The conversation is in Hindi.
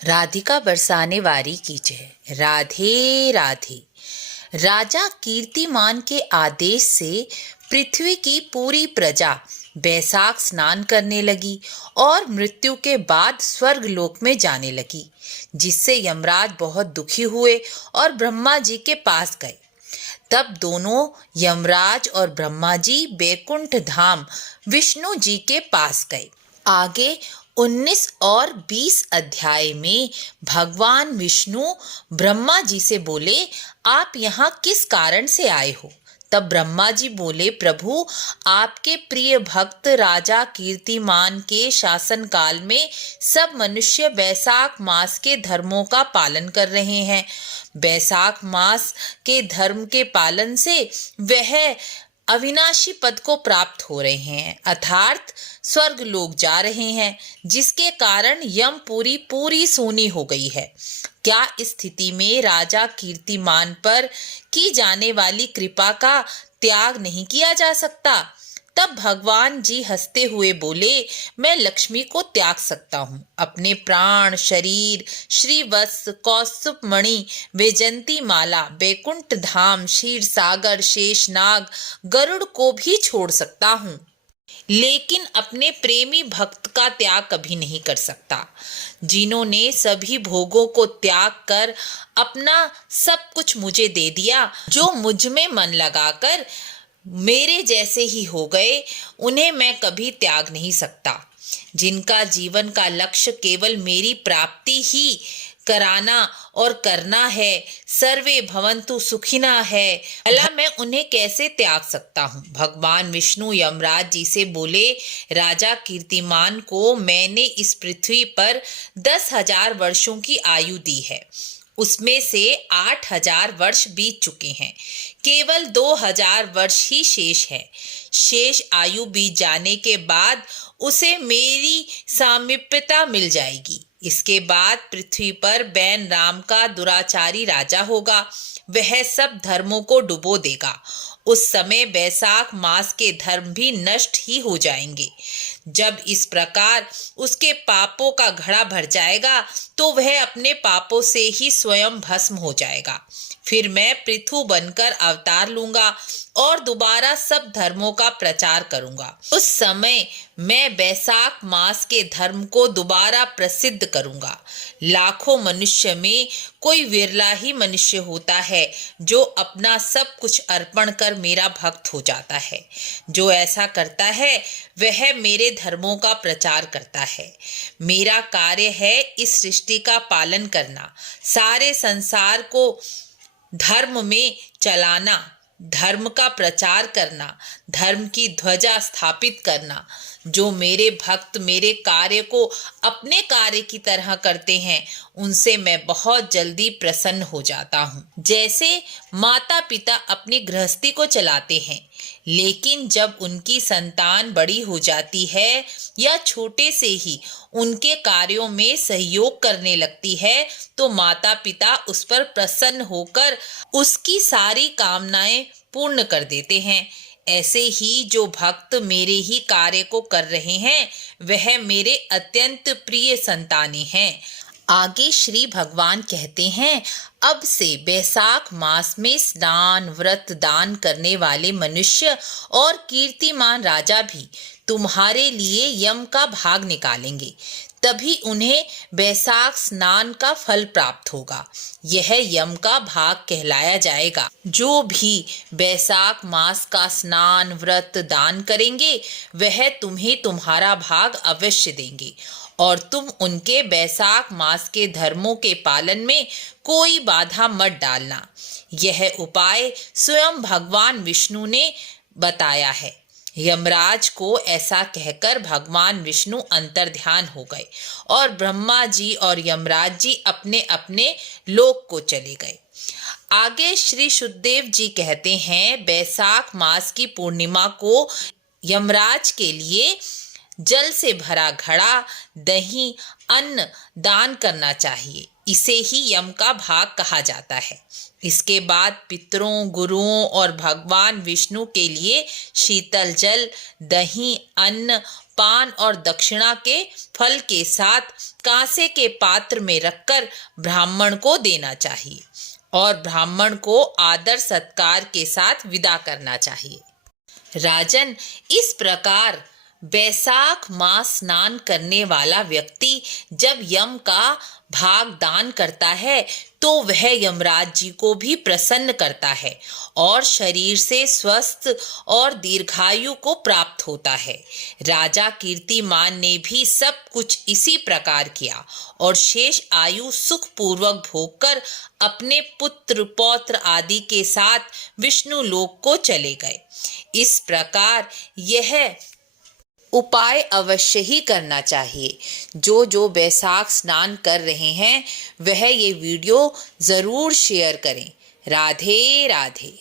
राधिका बरसाने वारी की जय। राधे राधे। राजा कीर्तिमान के आदेश से पृथ्वी की पूरी प्रजा बैसाख स्नान करने लगी और मृत्यु के बाद स्वर्ग लोक में जाने लगी, जिससे यमराज बहुत दुखी हुए और ब्रह्मा जी के पास गए। तब दोनों यमराज और ब्रह्मा जी बैकुंठ धाम विष्णु जी के पास गए। आगे 19 और 20 अध्याय में भगवान विष्णु ब्रह्मा जी से बोले, आप यहाँ किस कारण से आए हो? तब ब्रह्मा जी बोले, प्रभु, आपके प्रिय भक्त राजा कीर्तिमान के शासन काल में सब मनुष्य बैसाख मास के धर्मों का पालन कर रहे हैं। बैसाख मास के धर्म के पालन से वह अविनाशी पद को प्राप्त हो रहे हैं, अर्थात स्वर्ग लोग जा रहे हैं, जिसके कारण यमपुरी पूरी सोनी हो गई है। क्या इस स्थिति में राजा कीर्तिमान पर की जाने वाली कृपा का त्याग नहीं किया जा सकता? तब भगवान जी हंसते हुए बोले, मैं लक्ष्मी को त्याग सकता हूँ। अपने प्राण, शरीर, श्रीवत्स, कौस्तुभ मणि, वैजंती माला, बैकुंठ धाम, क्षीर सागर, शेषनाग, गरुड़ को भी छोड़ सकता हूँ, लेकिन अपने प्रेमी भक्त का त्याग कभी नहीं कर सकता, जिन्होंने सभी भोगों को त्याग कर अपना सब कुछ मुझे दे दिया। जो मुझ में मन लगाकर मेरे जैसे ही हो गए, उन्हें मैं कभी त्याग नहीं सकता। जिनका जीवन का लक्ष्य केवल मेरी प्राप्ति ही कराना और करना है, सर्वे भवन्तु सुखिना है, भला मैं उन्हें कैसे त्याग सकता हूँ? भगवान विष्णु यमराज जी से बोले, राजा कीर्तिमान को मैंने इस पृथ्वी पर 10,000 वर्षों की आयु दी है। उसमें से 8,000 वर्ष बीत चुके हैं, केवल 2,000 वर्ष ही शेष है। शेष आयु बीत जाने के बाद उसे मेरी सामीप्यता मिल जाएगी। इसके बाद पृथ्वी पर बैन राम का दुराचारी राजा होगा, वह सब धर्मों को डुबो देगा। उस समय बैसाख मास के धर्म भी नष्ट ही हो जाएंगे। जब इस प्रकार उसके पापों का घड़ा भर जाएगा, तो वह अपने पापों से ही स्वयं भस्म हो जाएगा। फिर मैं पृथु बनकर अवतार लूंगा और दोबारा सब धर्मों का प्रचार करूंगा। उस समय मैं बैसाख मास के धर्म को दोबारा प्रसिद्ध करूंगा। लाखों मनुष्य में कोई विरला ही मनुष्य होता है जो अपना सब कुछ अर्पण कर मेरा भक्त हो जाता है। जो ऐसा करता है वह मेरे धर्मों का प्रचार करता है। मेरा कार्य है इस सृष्टि का पालन करना, सारे संसार को धर्म में चलाना, धर्म का प्रचार करना, धर्म की ध्वजा स्थापित करना। जो मेरे भक्त मेरे कार्य को अपने कार्य की तरह करते हैं, उनसे मैं बहुत जल्दी प्रसन्न हो जाता हूँ। जैसे माता पिता अपनी गृहस्थी को चलाते हैं, लेकिन जब उनकी संतान बड़ी हो जाती है या छोटे से ही उनके कार्यों में सहयोग करने लगती है, तो माता पिता उस पर प्रसन्न होकर उसकी सारी कामनाएं पूर्ण कर देते हैं। ऐसे ही जो भक्त मेरे ही कार्य को कर रहे हैं, वह मेरे अत्यंत प्रिय संतानें हैं। आगे श्री भगवान कहते हैं, अब से बैसाख मास में स्नान, व्रत, दान करने वाले मनुष्य और कीर्तिमान राजा भी तुम्हारे लिए यम का भाग निकालेंगे, तभी उन्हें बैसाख स्नान का फल प्राप्त होगा। यह यम का भाग कहलाया जाएगा। जो भी बैसाख मास का स्नान, व्रत, दान करेंगे, वह तुम्हें तुम्हारा भाग अवश्य देंगे और तुम उनके बैसाख मास के धर्मों के पालन में कोई बाधा मत डालना। यह उपाय स्वयं भगवान विष्णु ने बताया है। यमराज को ऐसा कहकर भगवान विष्णु अंतर्ध्यान हो गए और ब्रह्मा जी और यमराज जी अपने अपने लोक को चले गए। आगे श्री शुद्धदेव जी कहते हैं, बैसाख मास की पूर्णिमा को यमराज के लिए जल से भरा घड़ा, दही, अन्न दान करना चाहिए। इसे ही यम का भाग कहा जाता है। इसके बाद पितरों, गुरुओं और भगवान विष्णु के लिए शीतल जल, दही, अन्न, पान और दक्षिणा के फल के साथ कांसे के पात्र में रखकर ब्राह्मण को देना चाहिए और ब्राह्मण को आदर सत्कार के साथ विदा करना चाहिए। राजन, इस प्रकार बैसाख मास स्नान करने वाला व्यक्ति जब यम का भाग दान करता है तो वह यमराज जी को भी प्रसन्न करता है और शरीर से स्वस्थ और दीर्घायु को प्राप्त होता है। राजा कीर्तिमान ने भी सब कुछ इसी प्रकार किया और शेष आयु सुखपूर्वक भोगकर अपने पुत्र पौत्र आदि के साथ विष्णु लोक को चले गए। इस प्रकार यह उपाय अवश्य ही करना चाहिए। जो बैसाख स्नान कर रहे हैं वह ये वीडियो ज़रूर शेयर करें। राधे राधे।